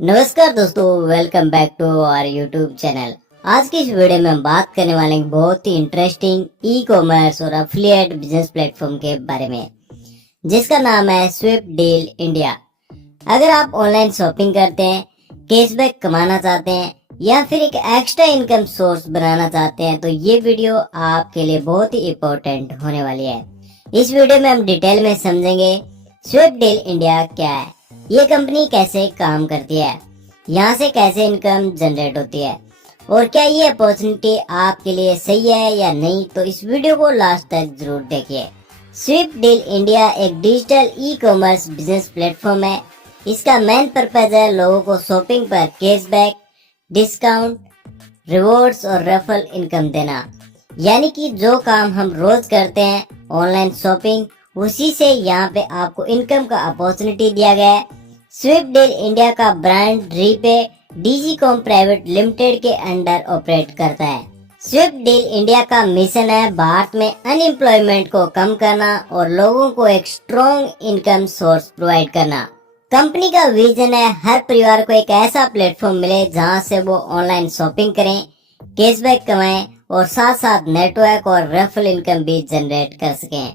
नमस्कार दोस्तों, welcome back to our YouTube channel. आज की इस वीडियो में हम बात करने वाले हैं बहुत ही इंटरेस्टिंग ई कॉमर्स और एफिलिएट बिजनेस प्लेटफॉर्म के बारे में, जिसका नाम है स्विफ्ट डील इंडिया। अगर आप ऑनलाइन शॉपिंग करते हैं, कैशबैक कमाना चाहते हैं या फिर एक एक्स्ट्रा इनकम सोर्स बनाना चाहते हैं तो ये वीडियो आपके लिए बहुत ही इम्पोर्टेंट होने वाली है। इस वीडियो में हम डिटेल में समझेंगे स्विफ्ट डील इंडिया क्या है, ये कंपनी कैसे काम करती है, यहाँ से कैसे इनकम जनरेट होती है और क्या ये अपॉर्चुनिटी आपके लिए सही है या नहीं। तो इस वीडियो को लास्ट तक जरूर देखिए। स्विफ्ट डील इंडिया एक digital e commerce business platform है। इसका मेन पर्पज है लोगों को शॉपिंग पर कैशबैक, डिस्काउंट, रिवॉर्ड्स और रेफरल इनकम देना। यानी कि जो काम हम रोज करते हैं ऑनलाइन शॉपिंग, उसी से यहाँ पे आपको इनकम का अपॉर्चुनिटी दिया गया है। स्विफ्ट डील इंडिया का brand repay Digicom private limited के अंडर ऑपरेट करता है। स्विफ्ट डील इंडिया का मिशन है भारत में अनएम्प्लॉयमेंट को कम करना और लोगों को एक स्ट्रॉन्ग इनकम सोर्स प्रोवाइड करना। कंपनी का विजन है हर परिवार को एक ऐसा प्लेटफॉर्म मिले जहां से वो ऑनलाइन शॉपिंग करें, कैशबैक कमाएं और साथ साथ नेटवर्क और रेफरल इनकम भी जनरेट कर सकें।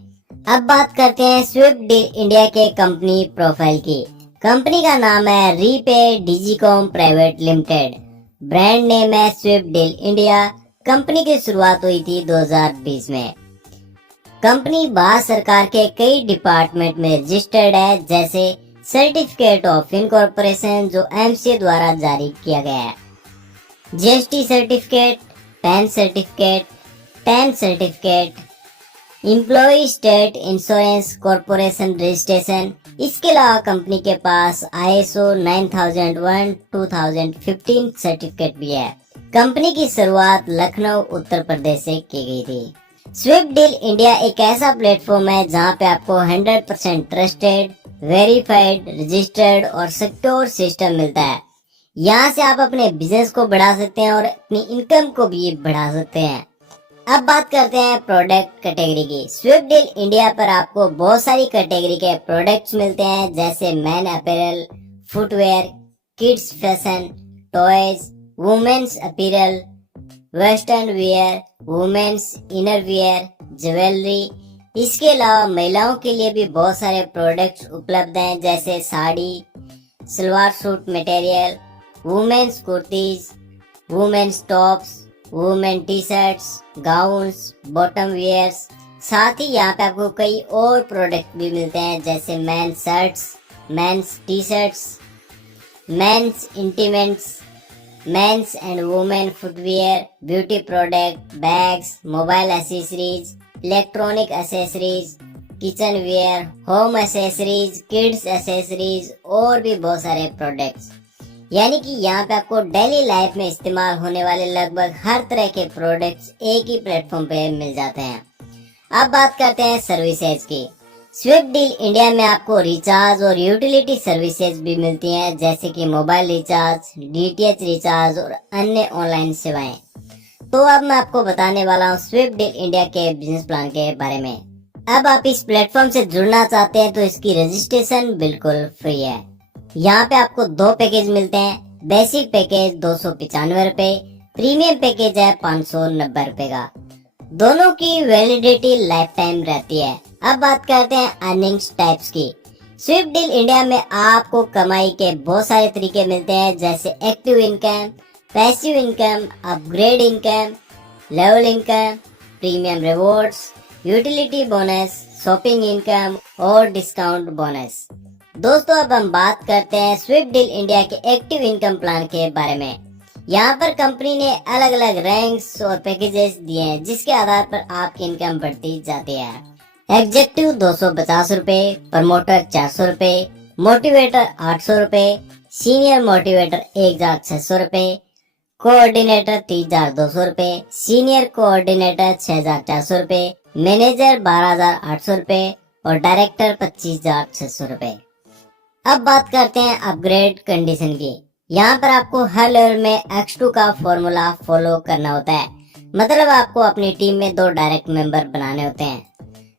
अब बात करते हैं स्विफ्ट डील इंडिया के कंपनी प्रोफाइल की। कंपनी का नाम है Repay Digicom private limited. Brand name है स्विफ्ट डील इंडिया। कंपनी की शुरुआत हुई थी 2020 में। कंपनी भारत सरकार के कई डिपार्टमेंट में रजिस्टर्ड है, जैसे सर्टिफिकेट ऑफ इनकॉर्पोरेशन जो एमसीए द्वारा जारी किया गया है, GST certificate, PAN certificate, TAN certificate, employ state insurance corporation registration. इसके अलावा कंपनी के पास ISO 9001:2015 सर्टिफिकेट भी है। कंपनी की शुरुआत लखनऊ उत्तर प्रदेश से की गई थी। स्विफ्ट डील इंडिया एक ऐसा प्लेटफॉर्म है जहां पे आपको 100% ट्रस्टेड, वेरीफाइड, रजिस्टर्ड और सिक्योर सिस्टम मिलता है। यहाँ से आप अपने बिजनेस को बढ़ा सकते हैं और अपनी इनकम को भी बढ़ा सकते हैं। अब बात करते हैं प्रोडक्ट कैटेगरी की। स्विफ्ट डील इंडिया पर आपको बहुत सारी कैटेगरी के प्रोडक्ट्स मिलते हैं, जैसे man apparel, footwear, kids fashion, toys, women's apparel, western wear, women's inner wear, jewellery. इसके अलावा महिलाओं के लिए भी बहुत सारे प्रोडक्ट्स उपलब्ध हैं, जैसे sari, salwar suit material, women's kurtis, women's tops, women T shirts, gowns, bottom wears. साथ ही यहाँ पे आपको कई और प्रोडक्ट भी मिलते हैं, जैसे man shirts, men's T shirts, men's intimates, men's and women footwear, beauty product, bags, mobile accessories, electronic accessories, kitchen wear, home accessories, kids accessories और भी बहुत सारे प्रोडक्ट्स। यानी कि यहाँ पे आपको डेली लाइफ में इस्तेमाल होने वाले लगभग हर तरह के प्रोडक्ट्स एक ही प्लेटफॉर्म पे मिल जाते हैं। अब बात करते हैं सर्विसेज की। स्विफ्ट डील इंडिया में आपको रिचार्ज और यूटिलिटी सर्विसेज भी मिलती हैं, जैसे कि मोबाइल रिचार्ज, डीटीएच रिचार्ज और अन्य ऑनलाइन सेवाएं। तो अब मैं आपको बताने वाला हूँ स्विफ्ट डील इंडिया के बिजनेस प्लान के बारे में। अब आप इस प्लेटफॉर्म से जुड़ना चाहते हैं तो इसकी रजिस्ट्रेशन बिल्कुल फ्री है। यहाँ पे आपको दो पैकेज मिलते हैं। बेसिक पैकेज 295 रुपए, प्रीमियम पैकेज है 590 रुपए का। दोनों की वैलिडिटी लाइफ टाइम रहती है। अब बात करते हैं अर्निंग्स टाइप्स की। स्विफ्ट डील इंडिया में आपको कमाई के बहुत सारे तरीके मिलते हैं, जैसे active income, passive income, upgrade income, level income, premium rewards, utility bonus, shopping income और डिस्काउंट बोनस। दोस्तों अब हम बात करते हैं स्विफ्ट डील इंडिया के एक्टिव इनकम प्लान के बारे में। यहाँ पर कंपनी ने अलग अलग रैंक्स और पैकेजेस दिए हैं, जिसके आधार पर आपकी इनकम बढ़ती जाती है। एग्जेक्टिव 250 रुपए, प्रमोटर 400 रुपए, मोटिवेटर 800 रुपए, सीनियर मोटिवेटर 1600 रुपए, कोऑर्डिनेटर 3200 रुपए, सीनियर कोऑर्डिनेटर 6400 रुपए, मैनेजर 12800 रुपए और डायरेक्टर 25600 रुपए। अब बात करते हैं अपग्रेड कंडीशन की। यहाँ पर आपको हर लेवल में X2 का फॉर्मूला फॉलो करना होता है। मतलब आपको अपनी टीम में 2 डायरेक्ट मेंबर बनाने होते हैं।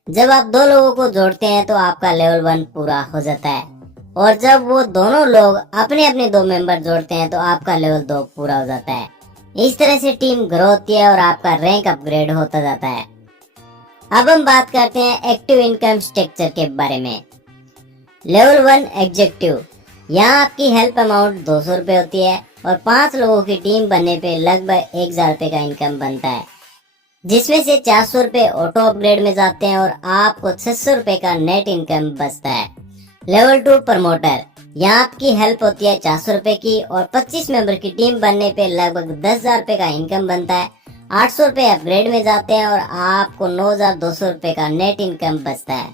जब आप 2 लोगों को जोड़ते हैं तो आपका लेवल 1 पूरा हो जाता है और जब वो दोनों लोग अपने अपने 2 मेंबर जोड़ते हैं तो आपका लेवल 2 पूरा हो जाता है। इस तरह से टीम ग्रो होती है और आपका रैंक अपग्रेड होता जाता है। अब हम बात करते हैं एक्टिव इनकम स्ट्रक्चर के बारे में। लेवल 1 एग्जेक्टिव, यहाँ आपकी हेल्प अमाउंट 200 रुपए होती है और 5 लोगों की टीम बनने पे लगभग 1000 रुपए का इनकम बनता है, जिसमें से 400 रुपए ऑटो अपग्रेड में जाते हैं और आपको 600 रुपए का नेट इनकम बचता है। लेवल 2 प्रमोटर, यहाँ आपकी हेल्प होती है 400 रुपए की और 25 मेंबर की टीम बनने पे लगभग 10,000 रुपए का इनकम बनता है। 800 रुपए अपग्रेड में जाते हैं और आपको 9,200 रुपए का नेट इनकम बचता है।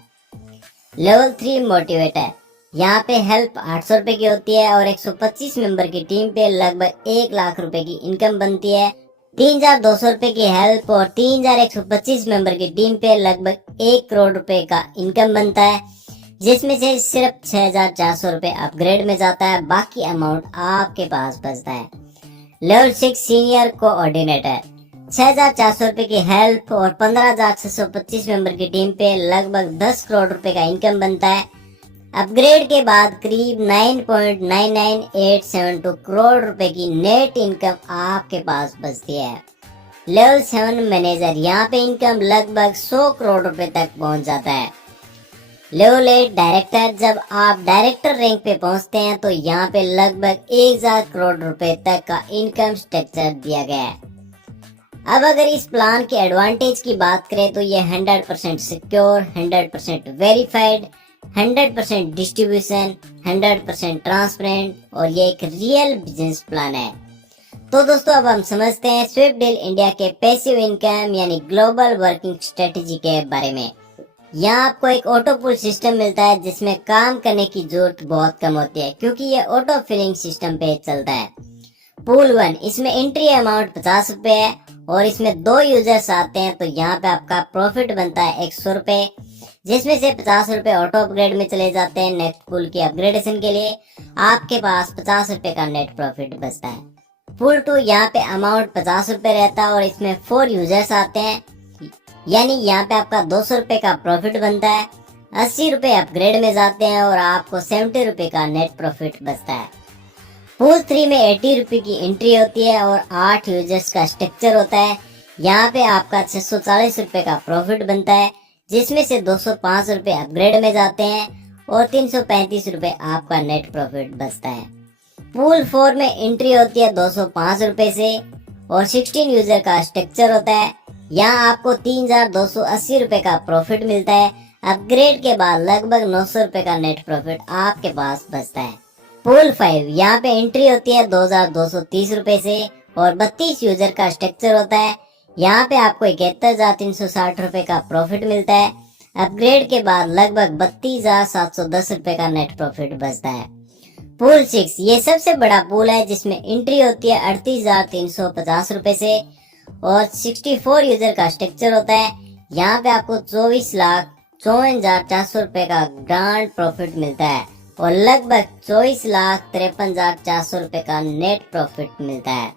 लेवल 3 मोटिवेटर, यहाँ पे हेल्प 800 रुपए की होती है और 125 मेंबर की टीम पे लगभग 1 लाख रुपए की इनकम बनती है। 3,200 रुपए की हेल्प और 3,125 मेंबर की टीम पे लगभग 1 करोड़ रुपए का इनकम बनता है, जिसमें से सिर्फ 6,400 रुपए अपग्रेड में जाता है, बाकी अमाउंट आपके पास बचता है। लेवल 6 सीनियर कोऑर्डिनेटर, 6,400 रुपए की हेल्प और 15,625 मेंबर की टीम पे लगभग 10 करोड़ रुपए का इनकम बनता है। अपग्रेड के बाद करीब 9.99872 करोड़ रुपए की नेट इनकम आपके पास बचती है। लेवल 7 मैनेजर, यहाँ पे इनकम लगभग 100 करोड़ रुपए तक पहुंच जाता है। लेवल 8 डायरेक्टर, जब आप डायरेक्टर रैंक पे पहुंचते हैं तो यहाँ पे लगभग 1000 करोड़ रुपए तक का इनकम स्ट्रक्चर दिया गया है। अब अगर इस प्लान के एडवांटेज की बात करें तो ये 100% सिक्योर, 100% वेरीफाइड, 100% डिस्ट्रीब्यूशन, 100% ट्रांसपेरेंट और ये एक रियल बिजनेस प्लान है। तो दोस्तों अब हम समझते हैं स्विफ्टडील इंडिया के पैसिव इनकम यानी ग्लोबल वर्किंग स्ट्रेटेजी के बारे में। यहाँ आपको एक ऑटो पुल सिस्टम मिलता है जिसमें काम करने की जरूरत बहुत कम होती है क्योंकि ये ऑटो फिलिंग सिस्टम पे चलता है। पूल 1, इसमें एंट्री अमाउंट 50 रुपए है और इसमें 2 यूजर्स आते हैं तो यहाँ पे आपका प्रॉफिट बनता है 100 रुपए, जिसमें से 50 रुपए ऑटो अपग्रेड में चले जाते हैं नेक्स्ट पूल की अपग्रेडेशन के लिए। आपके पास 50 रुपए का नेट प्रॉफिट बचता है। पूल 2, यहाँ पे अमाउंट 50 रुपए रहता है और इसमें 4 यूजर्स आते हैं, यानी यहाँ पे आपका 200 रुपए का प्रॉफिट बनता है। 80 रुपए अपग्रेड में जाते हैं और आपको 70 रुपए का नेट प्रॉफिट बचता है। पूल 3 में 80 रुपए की एंट्री होती है और 8 यूजर्स का स्ट्रक्चर होता है। यहाँ पे आपका 640 रुपए का प्रॉफिट बनता है, जिसमें से 205 रुपए अपग्रेड में जाते हैं और 335 रुपए आपका नेट प्रॉफिट बचता है। पूल 4 में एंट्री होती है 205 रुपए से और 16 यूजर का स्ट्रक्चर होता है। यहाँ आपको 3,280 रुपए का प्रॉफिट मिलता है। अपग्रेड के बाद लगभग 900 रुपए का नेट प्रॉफिट आपके पास बचता है। पूल 5, यहाँ पे एंट्री होती है 2,230 रुपए से और 32 यूजर का स्ट्रक्चर होता है। यहाँ पे आपको 71,360 रुपए का प्रॉफिट मिलता है। अपग्रेड के बाद लगभग 32,710 रुपए का नेट प्रॉफिट बचता है। पूल 6, ये सबसे बड़ा पूल है जिसमें एंट्री होती है 38,350 रुपए से और 64 यूजर का स्ट्रक्चर होता है। यहाँ पे आपको 24,54,400 रुपए का ग्रांड प्रॉफिट मिलता है और लगभग 24,53,400 रुपए का नेट प्रॉफिट मिलता है।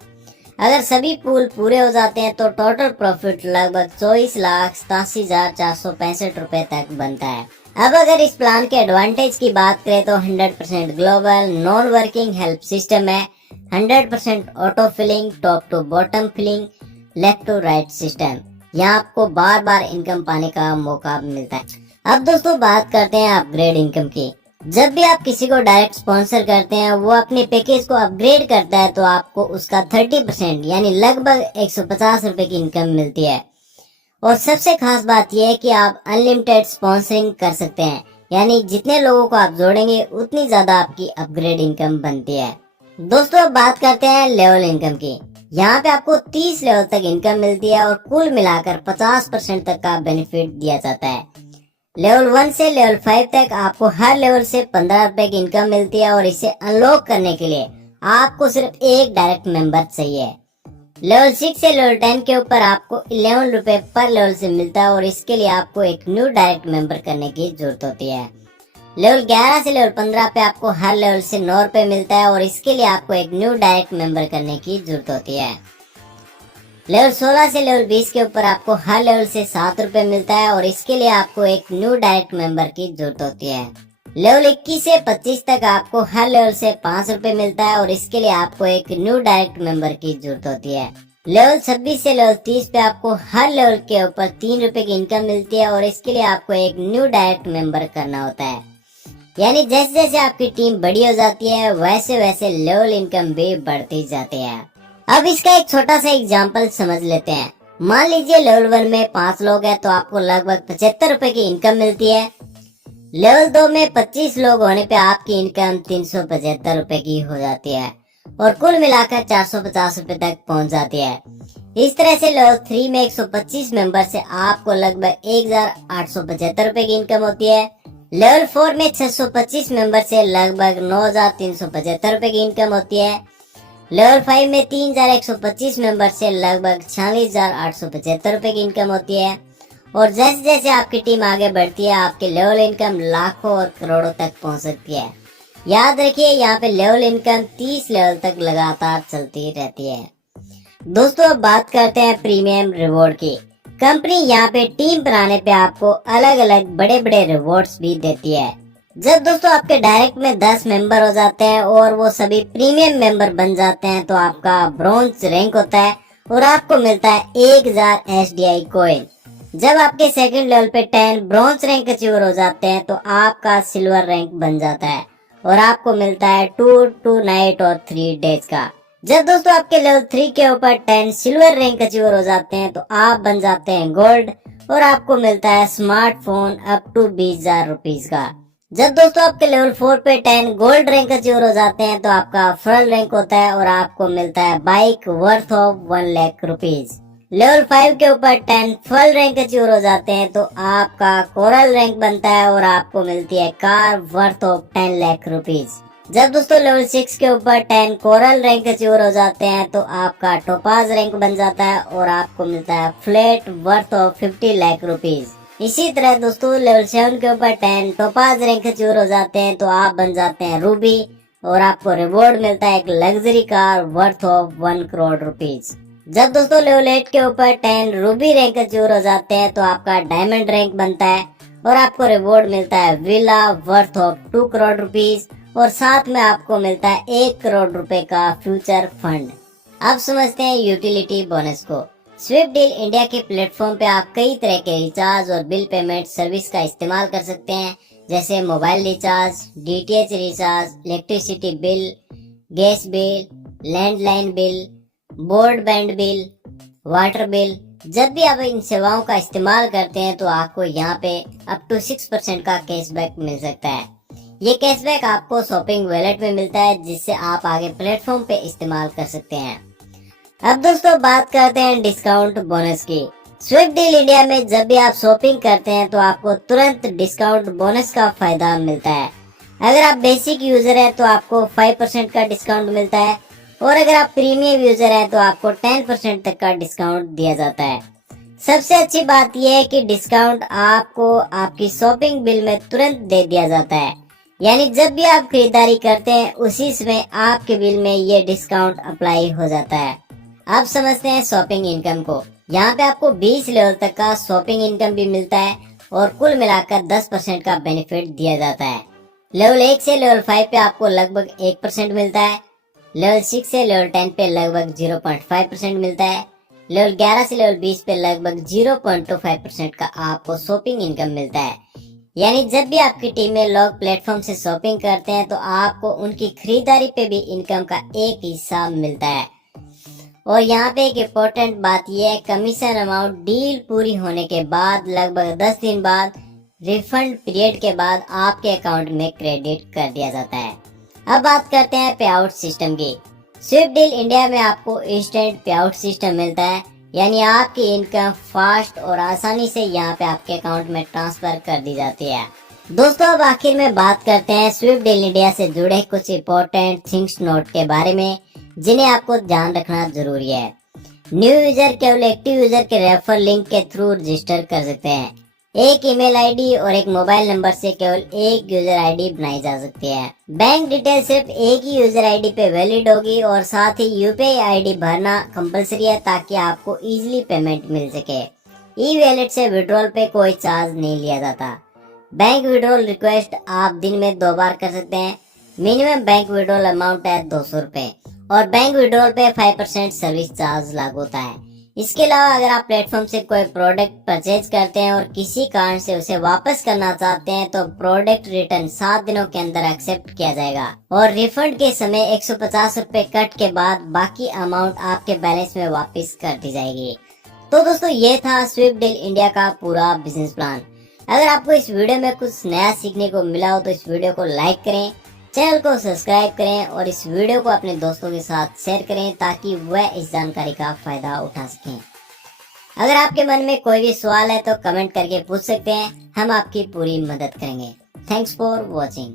अगर सभी पूल पूरे हो जाते हैं तो टोटल प्रॉफिट लगभग 24,87,465 रुपए तक बनता है। अब अगर इस प्लान के एडवांटेज की बात करें तो 100% global non working help system है, 100% auto filling, top to bottom filling, left to right system. यहाँ आपको बार बार इनकम पाने का मौका मिलता है। अब दोस्तों बात करते हैं अपग्रेड इनकम की। जब भी आप किसी को डायरेक्ट स्पॉन्सर करते हैं, वो अपने पैकेज को अपग्रेड करता है तो आपको उसका 30% यानी लगभग 150 रुपए की इनकम मिलती है। और सबसे खास बात यह है कि आप अनलिमिटेड स्पॉन्सरिंग कर सकते हैं, यानी जितने लोगों को आप जोड़ेंगे उतनी ज्यादा आपकी अपग्रेड इनकम बनती है। दोस्तों अब बात करते हैं लेवल इनकम की। यहाँ पे आपको 30 लेवल तक इनकम मिलती है और कुल मिलाकर 50% तक का बेनिफिट दिया जाता है। लेवल 1 से लेवल 5 तक आपको हर लेवल से 15 रुपए की इनकम मिलती है और इसे अनलॉक करने के लिए आपको सिर्फ एक डायरेक्ट मेंबर चाहिए। लेवल 6 से लेवल 10 के ऊपर आपको 11 रुपए पर लेवल से मिलता है और इसके लिए आपको एक न्यू डायरेक्ट मेंबर करने की जरूरत होती है। लेवल 11 से लेवल 15 पे आपको हर लेवल से 9 रुपए मिलता है और इसके लिए आपको एक न्यू डायरेक्ट मेंबर करने की जरूरत होती है। लेवल 16 से लेवल 20 के ऊपर आपको हर लेवल से 7 रुपए मिलता है और इसके लिए आपको एक न्यू डायरेक्ट मेंबर की जरूरत होती है। लेवल 21 से 25 तक आपको हर लेवल से 5 रुपए मिलता है और इसके लिए आपको एक न्यू डायरेक्ट मेंबर की जरूरत होती है। लेवल 26 से लेवल 30 पे आपको हर लेवल के ऊपर 3 रुपए की इनकम मिलती है और इसके लिए आपको एक न्यू डायरेक्ट मेंबर करना होता है। यानी जैसे जैसे आपकी टीम बड़ी हो जाती है वैसे वैसे लेवल इनकम भी बढ़ती जाती है। अब इसका एक छोटा सा एग्जांपल समझ लेते हैं। मान लीजिए लेवल 1 में 5 लोग हैं तो आपको लगभग 75 रुपए की इनकम मिलती है। लेवल 2 में 25 लोग होने पे आपकी इनकम 375 रुपए की हो जाती है और कुल मिलाकर 450 रुपए तक पहुंच जाती है। इस तरह से लेवल 3 में 125 मेंबर से आपको लगभग 1875 रुपए की इनकम होती है। लेवल 4 में 625 मेंबर से लगभग 9375 रुपए की इनकम होती है। लेवल 5 में 3125 मेंबर से लगभग 46875 रुपए की इनकम होती है और जैसे जैसे आपकी टीम आगे बढ़ती है आपकी लेवल इनकम लाखों और करोड़ों तक पहुंच सकती है। याद रखिए यहाँ पे लेवल इनकम 30 लेवल तक लगातार चलती रहती है। दोस्तों अब बात करते हैं प्रीमियम रिवॉर्ड की। कंपनी यहाँ पे टीम बनाने पे आपको अलग अलग बड़े बड़े रिवॉर्ड्स भी देती है। जब दोस्तों आपके डायरेक्ट में 10 मेंबर हो जाते हैं और वो सभी प्रीमियम मेंबर बन जाते हैं तो आपका ब्रॉन्ज रैंक होता है और आपको मिलता है 1000 SDI कॉइन। जब आपके सेकंड लेवल पे 10 ब्रॉन्ज रैंक अचीवर हो जाते हैं तो आपका सिल्वर रैंक बन जाता है और आपको मिलता है 2 नाइट और 3 डेज का। जब दोस्तों आपके लेवल 3 के ऊपर 10 सिल्वर रैंक अचीवर हो जाते हैं तो आप बन जाते हैं गोल्ड और आपको मिलता है स्मार्टफोन अप टू 20,000 रुपीज का। जब दोस्तों आपके लेवल 4 पे 10 गोल्ड रैंक अचीवर हो जाते हैं तो आपका फुल रैंक होता है और आपको मिलता है bike worth of 1 lakh rupees. Level 5 के ऊपर 10 फुल रैंक अचीवर हो जाते हैं तो आपका कोरल रैंक बनता है और आपको मिलती है car worth of 10 lakh rupees. जब दोस्तों लेवल 6 के ऊपर 10 कोरल रैंक अचीवर हो जाते हैं तो आपका टोपाज रैंक बन जाता है और आपको मिलता है flat worth of 50 lakh rupees. इसी तरह दोस्तों लेवल 7 के ऊपर 10 टोपाज रैंक अचीवर हो जाते हैं तो आप बन जाते हैं रूबी और आपको रिवॉर्ड मिलता है एक luxury car worth of 1 crore rupees. जब दोस्तों लेवल 8 के ऊपर 10 रूबी रैंक अचीवर हो जाते हैं तो आपका डायमंड रैंक बनता है और आपको रिवॉर्ड मिलता है villa worth of 2 crore rupees और साथ में आपको मिलता है 1 करोड़ रुपए का फ्यूचर फंड। अब समझते हैं यूटिलिटी बोनस को। स्विफ्ट डील इंडिया के प्लेटफॉर्म पे आप कई तरह के रिचार्ज और बिल पेमेंट सर्विस का इस्तेमाल कर सकते हैं जैसे mobile recharge, DTH recharge, electricity bill, gas bill, landline bill, broadband bill, water bill. जब भी आप इन सेवाओं का इस्तेमाल करते हैं तो आपको यहाँ पे अप टू 6% का कैशबैक मिल सकता है। ये कैशबैक आपको शॉपिंग वॉलेट में मिलता है जिससे आप आगे प्लेटफॉर्म पे इस्तेमाल कर सकते हैं। अब दोस्तों बात करते हैं डिस्काउंट बोनस की। स्विफ्ट डील इंडिया में जब भी आप शॉपिंग करते हैं तो आपको तुरंत डिस्काउंट बोनस का फायदा मिलता है। अगर आप बेसिक यूजर हैं तो आपको 5% का डिस्काउंट मिलता है और अगर आप प्रीमियम यूजर हैं तो आपको 10% तक का डिस्काउंट दिया जाता है। सबसे अच्छी बात यह है कि डिस्काउंट आपको आपकी शॉपिंग बिल में तुरंत दे दिया जाता है। यानी जब भी आप खरीदारी करते हैं उसी समय आपके बिल में ये डिस्काउंट अप्लाई हो जाता है। अब समझते हैं शॉपिंग इनकम को। यहाँ पे आपको 20 लेवल तक का शॉपिंग इनकम भी मिलता है और कुल मिलाकर 10% का बेनिफिट दिया जाता है। लेवल 1 से लेवल 5 पे आपको लगभग 1% मिलता है। लेवल 6 से लेवल 10 पे लगभग 0.5% मिलता है। लेवल 11 से लेवल 20 पे लगभग 0.25% का आपको शॉपिंग इनकम मिलता है। यानी जब भी आपकी टीम में लोग प्लेटफॉर्म से शॉपिंग करते हैं तो आपको उनकी खरीदारी पे भी इनकम का एक हिस्सा मिलता है। और यहाँ पे एक इम्पोर्टेंट बात यह है, कमीशन अमाउंट डील पूरी होने के बाद लगभग 10 दिन बाद रिफंड पीरियड के बाद आपके अकाउंट में क्रेडिट कर दिया जाता है। अब बात करते हैं पे आउट सिस्टम की। स्विफ्ट डील इंडिया में आपको इंस्टेंट पे आउट सिस्टम मिलता है, यानी आपकी इनकम फास्ट और आसानी से यहाँ पे आपके अकाउंट में ट्रांसफर कर दी जाती है। दोस्तों अब आखिर में बात करते हैं स्विफ्ट डील इंडिया से जुड़े कुछ इम्पोर्टेंट थिंग्स नोट के बारे में जिन्हें आपको ध्यान रखना जरूरी है। न्यू यूजर केवल एक्टिव यूजर के रेफर लिंक के थ्रू रजिस्टर कर सकते हैं। एक ईमेल आईडी और एक मोबाइल नंबर से केवल एक यूजर आईडी बनाई जा सकती है। बैंक डिटेल सिर्फ एक ही यूजर आईडी पे वैलिड होगी और साथ ही यूपीआई आईडी भरना कंपलसरी है ताकि आपको इजीली पेमेंट मिल सके। ई वॉलेट से विड्रॉल पे कोई चार्ज नहीं लिया जाता। बैंक विड्रॉल रिक्वेस्ट आप दिन में 2 बार कर सकते हैं। मिनिमम बैंक विड्रॉल अमाउंट है 200 रुपए और बैंक विड्रॉल पे 5% सर्विस चार्ज लागू होता है। इसके अलावा अगर आप प्लेटफॉर्म से कोई प्रोडक्ट परचेज करते हैं और किसी कारण से उसे वापस करना चाहते हैं तो प्रोडक्ट रिटर्न 7 दिनों के अंदर एक्सेप्ट किया जाएगा और रिफंड के समय 150 रुपए कट के बाद बाकी अमाउंट आपके बैलेंस में वापस कर दी जाएगी। तो दोस्तों ये था स्विफ्ट डील इंडिया का पूरा बिजनेस प्लान। अगर आपको इस वीडियो में कुछ नया सीखने को मिला हो तो इस वीडियो को लाइक करें, चैनल को सब्सक्राइब करें और इस वीडियो को अपने दोस्तों के साथ शेयर करें ताकि वह इस जानकारी का फायदा उठा सकें। अगर आपके मन में कोई भी सवाल है तो कमेंट करके पूछ सकते हैं, हम आपकी पूरी मदद करेंगे। Thanks for watching.